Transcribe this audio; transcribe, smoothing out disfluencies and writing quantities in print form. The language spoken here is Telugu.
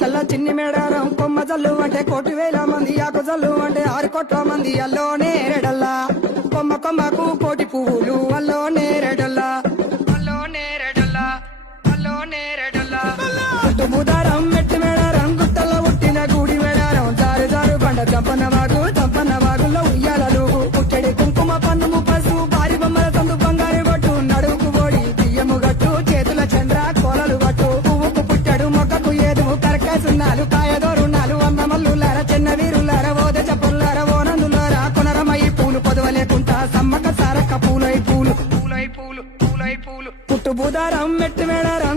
కల్లా చిన్ని మేడారం కొమ్మ జల్లు అంటే 1,000 మంది ఆకు జల్లు అంటే 6 కోట్ల మంది అల్లో నేరేడల్లా కొమ్మ కొమ్మకు 1,000,000 పువ్వులు అల్లో నేరేడల్లా అల్లో నేరేడల్లా అల్లో నేరేడల్లా గుట్టు బుధారం మెట్టి మేడారం గుట్టలో పుట్టిన గుడి మేడారం జారు జారు బండ చంపన్న వాగుల్లో ఉయ్యాలలు పుట్టడి కుంకుమ పన్నుము పసుపు భారీ బొమ్మల సందు బంగారు గొట్టు నడువుకు ఓడి బియ్యము గట్టు చేతుల చంద్ర కోలలు గట్టు పువ్వుకు పుట్టడు మొక్కకు ఏదుము కరకాసున్నాలు కాయదోరున్నాలు అమ్మ మల్లులార చిన్న వీరులార ఓద చప్పుల్లార ఓనందులార కొనరమై పూలు పొదవలేకుంటా సమ్మక సారక్క పూలై పూలు పుట్టు బుధారం మెట్టి మేడారం